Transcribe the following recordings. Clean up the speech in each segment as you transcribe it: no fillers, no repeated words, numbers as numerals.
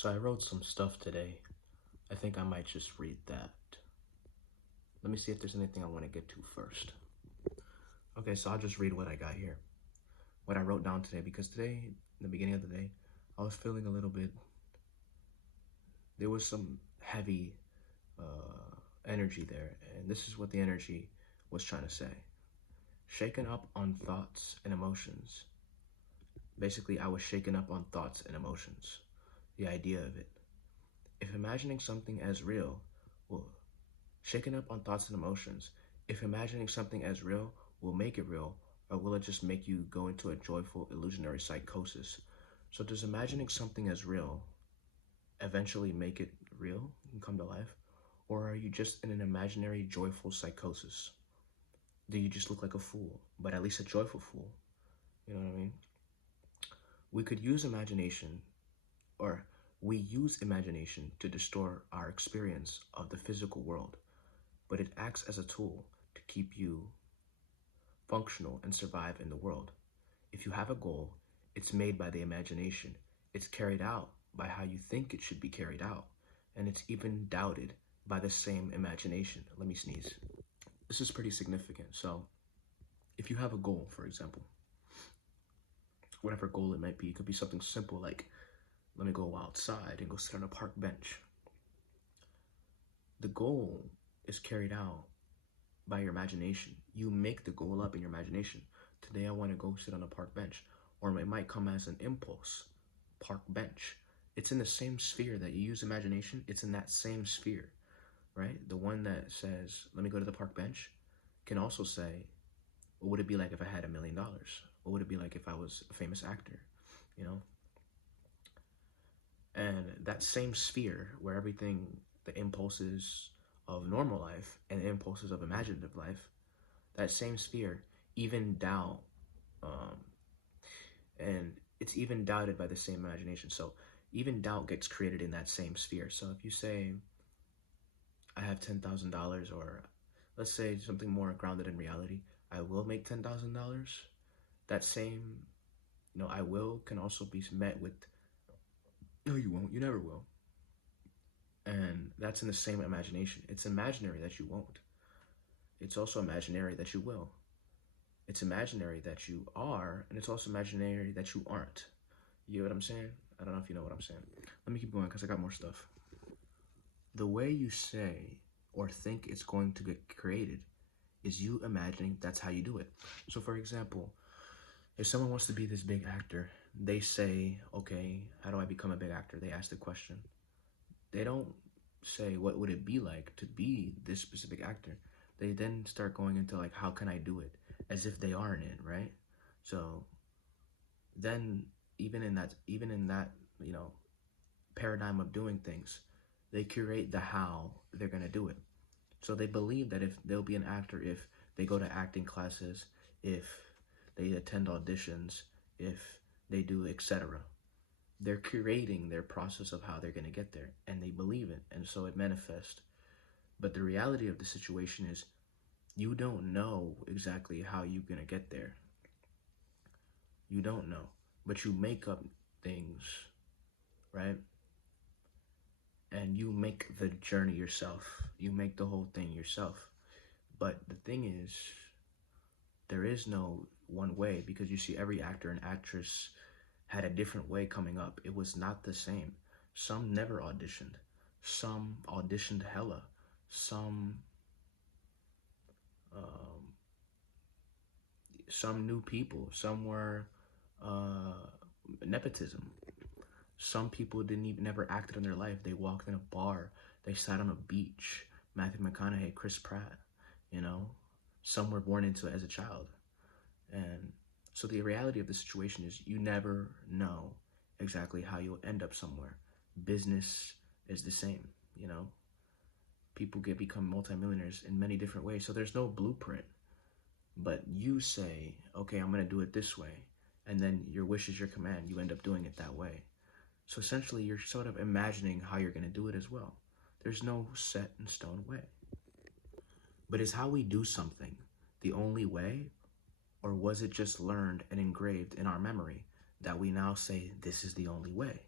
So I wrote some stuff today. I think I might just read that. Let me see if there's anything I want to get to first. Okay, so I'll just read what I got here. What I wrote down today, because today, in the beginning of the day, I was feeling a little bit, there was some heavy energy there. And this is what the energy was trying to say. Shaken up on thoughts and emotions. Basically, I was shaken up on thoughts and emotions. The idea of it. If imagining something as real, well, shaken up on thoughts and emotions. If imagining something as real will make it real, or will it just make you go into a joyful, illusionary psychosis? So does imagining something as real eventually make it real and come to life? Or are you just in an imaginary, joyful psychosis? Do you just look like a fool, but at least a joyful fool? You know what I mean? We could use imagination, or we use imagination to distort our experience of the physical world, but it acts as a tool to keep you functional and survive in the world. If you have a goal, it's made by the imagination. It's carried out by how you think it should be carried out, and it's even doubted by the same imagination. Let me sneeze. This is pretty significant. So, if you have a goal, for example, whatever goal it might be, it could be something simple like, let me go outside and go sit on a park bench. The goal is carried out by your imagination. You make the goal up in your imagination. Today I want to go sit on a park bench. Or it might come as an impulse, park bench. It's in the same sphere that you use imagination. It's in that same sphere, right? The one that says, let me go to the park bench, can also say, what would it be like if I had $1 million? What would it be like if I was a famous actor, you know? And that same sphere where everything, the impulses of normal life and impulses of imaginative life, that same sphere, even doubt, and it's even doubted by the same imagination. So even doubt gets created in that same sphere. So if you say, I have $10,000, or let's say something more grounded in reality, I will make $10,000, that same, I will can also be met with, no, you won't, you never will. And that's in the same imagination. It's imaginary that you won't. It's also imaginary that you will. It's imaginary that you are, and it's also imaginary that you aren't. You know what I'm saying? I don't know if you know what I'm saying. Let me keep going because I got more stuff. The way you say or think it's going to get created is you imagining that's how you do it. So for example, if someone wants to be this big actor, they say, okay, how do I become a big actor? They ask the question. They don't say, what would it be like to be this specific actor? They then start going into like, how can I do it? As if they aren't it, right? So then even in that, paradigm of doing things, they curate the how they're gonna do it. So they believe that if they'll be an actor if they go to acting classes, if they attend auditions, if they do etc. They're curating their process of how they're gonna get there, and they believe it, and so it manifests. But the reality of the situation is you don't know exactly how you're gonna get there. You don't know, but you make up things, right? And you make the journey yourself. You make the whole thing yourself. But the thing is, there is no one way, because you see every actor and actress had a different way coming up. It was not the same. Some never auditioned. Some auditioned hella. Some knew people. Some were nepotism. Some people didn't even never acted in their life. They walked in a bar. They sat on a beach. Matthew McConaughey, Chris Pratt, Some were born into it as a child. And so the reality of the situation is you never know exactly how you'll end up somewhere. Business is the same, People become multimillionaires in many different ways. So there's no blueprint. But you say, okay, I'm going to do it this way. And then your wish is your command. You end up doing it that way. So essentially, you're sort of imagining how you're going to do it as well. There's no set in stone way. But is how we do something the only way? Or was it just learned and engraved in our memory that we now say this is the only way?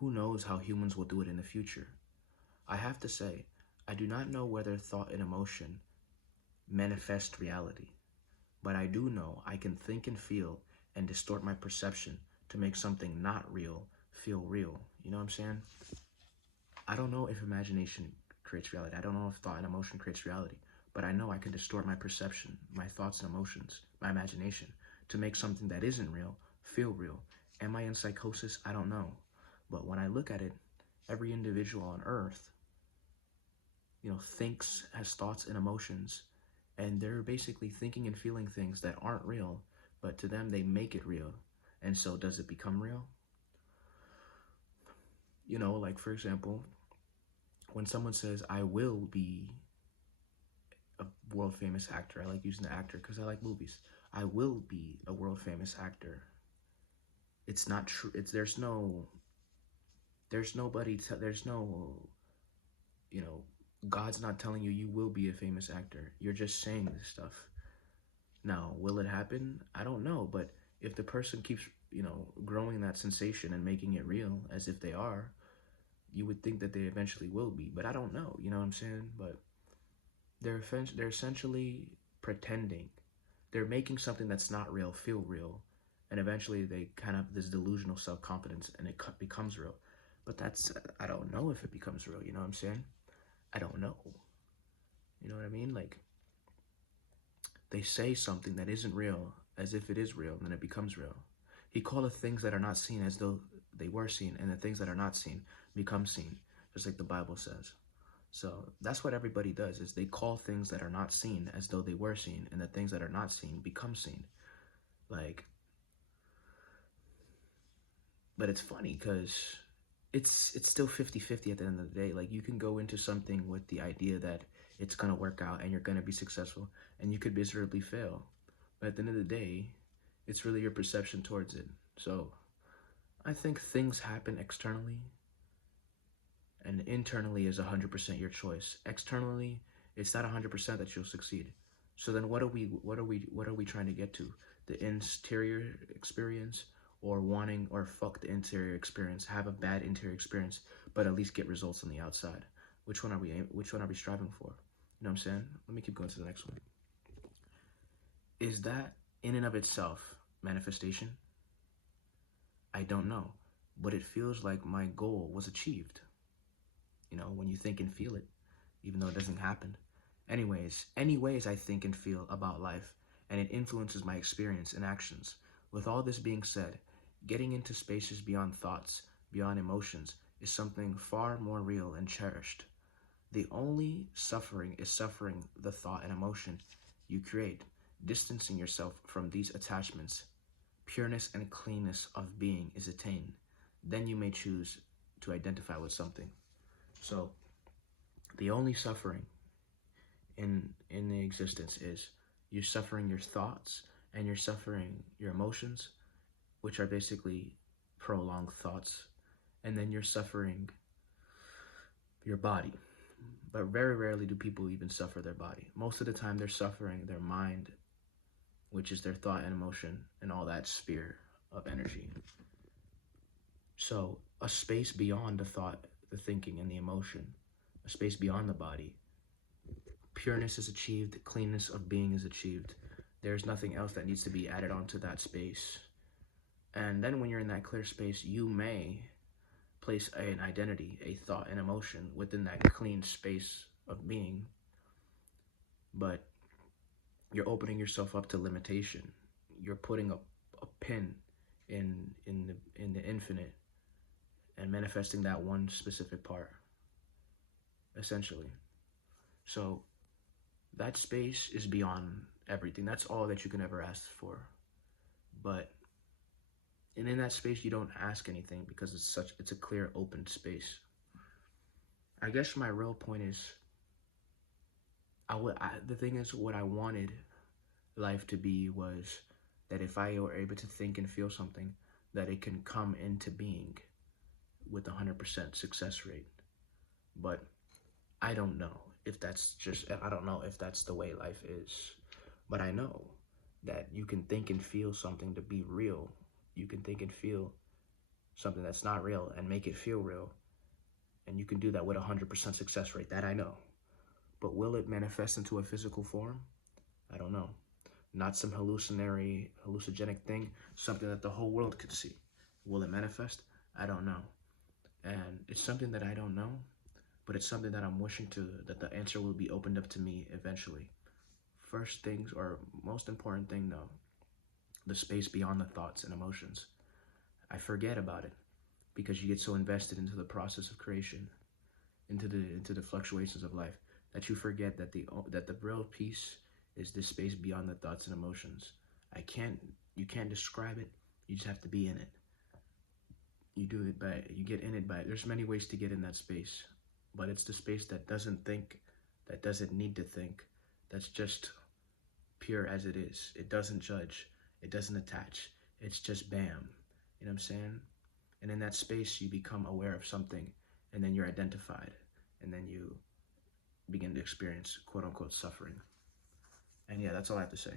Who knows how humans will do it in the future? I have to say, I do not know whether thought and emotion manifest reality, but I do know I can think and feel and distort my perception to make something not real feel real. You know what I'm saying? I don't know if imagination creates reality. I don't know if thought and emotion creates reality, but I know I can distort my perception, my thoughts and emotions, my imagination to make something that isn't real feel real. Am I in psychosis? I don't know. But when I look at it, every individual on earth, thinks, has thoughts and emotions, and they're basically thinking and feeling things that aren't real, but to them they make it real. And so does it become real? Like for example, when someone says, I will be a world famous actor, I like using the actor because I like movies. I will be a world famous actor. It's not true. There's nobody, there's no, you know, God's not telling you you will be a famous actor. You're just saying this stuff. Now, will it happen? I don't know, but if the person keeps, growing that sensation and making it real as if they are, you would think that they eventually will be, but I don't know, you know what I'm saying? But they're essentially pretending. They're making something that's not real feel real, and eventually they kind of this delusional self-confidence and it becomes real. But I don't know if it becomes real, you know what I'm saying? I don't know. You know what I mean? Like, they say something that isn't real as if it is real, and then it becomes real. He calleth things that are not seen as though they were seen, and the things that are not seen become seen, just like the Bible says. So that's what everybody does, is they call things that are not seen as though they were seen, and the things that are not seen become seen. Like, but it's funny because it's still 50-50 at the end of the day. Like, you can go into something with the idea that it's going to work out and you're going to be successful, and you could miserably fail. But at the end of the day, it's really your perception towards it. So I think things happen externally, and internally is 100% your choice. Externally, it's not 100% that you'll succeed. So then what are we trying to get to? The interior experience, or fuck the interior experience, have a bad interior experience, but at least get results on the outside? Which one are we striving for? You know what I'm saying? Let me keep going to the next one. Is that in and of itself manifestation? I don't know, but it feels like my goal was achieved. When you think and feel it, even though it doesn't happen. Anyways, I think and feel about life, and it influences my experience and actions. With all this being said, getting into spaces beyond thoughts, beyond emotions, is something far more real and cherished. The only suffering is suffering the thought and emotion you create, distancing yourself from these attachments. Pureness and cleanness of being is attained. Then you may choose to identify with something. So, the only suffering in the existence is you're suffering your thoughts and you're suffering your emotions, which are basically prolonged thoughts, and then you're suffering your body. But very rarely do people even suffer their body. Most of the time they're suffering their mind, which is their thought and emotion and all that sphere of energy. So a space beyond the thought, the thinking, and the emotion, a space beyond the body, pureness is achieved, cleanness of being is achieved. There's nothing else that needs to be added onto that space. And then when you're in that clear space, you may place an identity, a thought, an emotion within that clean space of being. But you're opening yourself up to limitation. You're putting a pin in the infinite and manifesting that one specific part, essentially. So that space is beyond everything. That's all that you can ever ask for. And in that space, you don't ask anything because it's a clear, open space. I guess my real point is, the thing is, what I wanted life to be was that if I were able to think and feel something, that it can come into being with 100% success rate. But I don't know if that's the way life is. But I know that you can think and feel something to be real. You can think and feel something that's not real and make it feel real. And you can do that with 100% success rate, that I know. But will it manifest into a physical form? I don't know. Not some hallucinogenic thing, something that the whole world could see. Will it manifest? I don't know. And it's something that I don't know, but it's something that I'm wishing that the answer will be opened up to me eventually. First things, or most important thing though, the space beyond the thoughts and emotions. I forget about it because you get so invested into the process of creation, into the fluctuations of life, that you forget that the real peace is this space beyond the thoughts and emotions. You can't describe it. You just have to be in it. You get in it by, there's many ways to get in that space, but it's the space that doesn't think, that doesn't need to think, that's just pure as it is. It doesn't judge, it doesn't attach, it's just bam. You know what I'm saying? And in that space, you become aware of something, and then you're identified, and then you begin to experience quote unquote suffering. And yeah, that's all I have to say.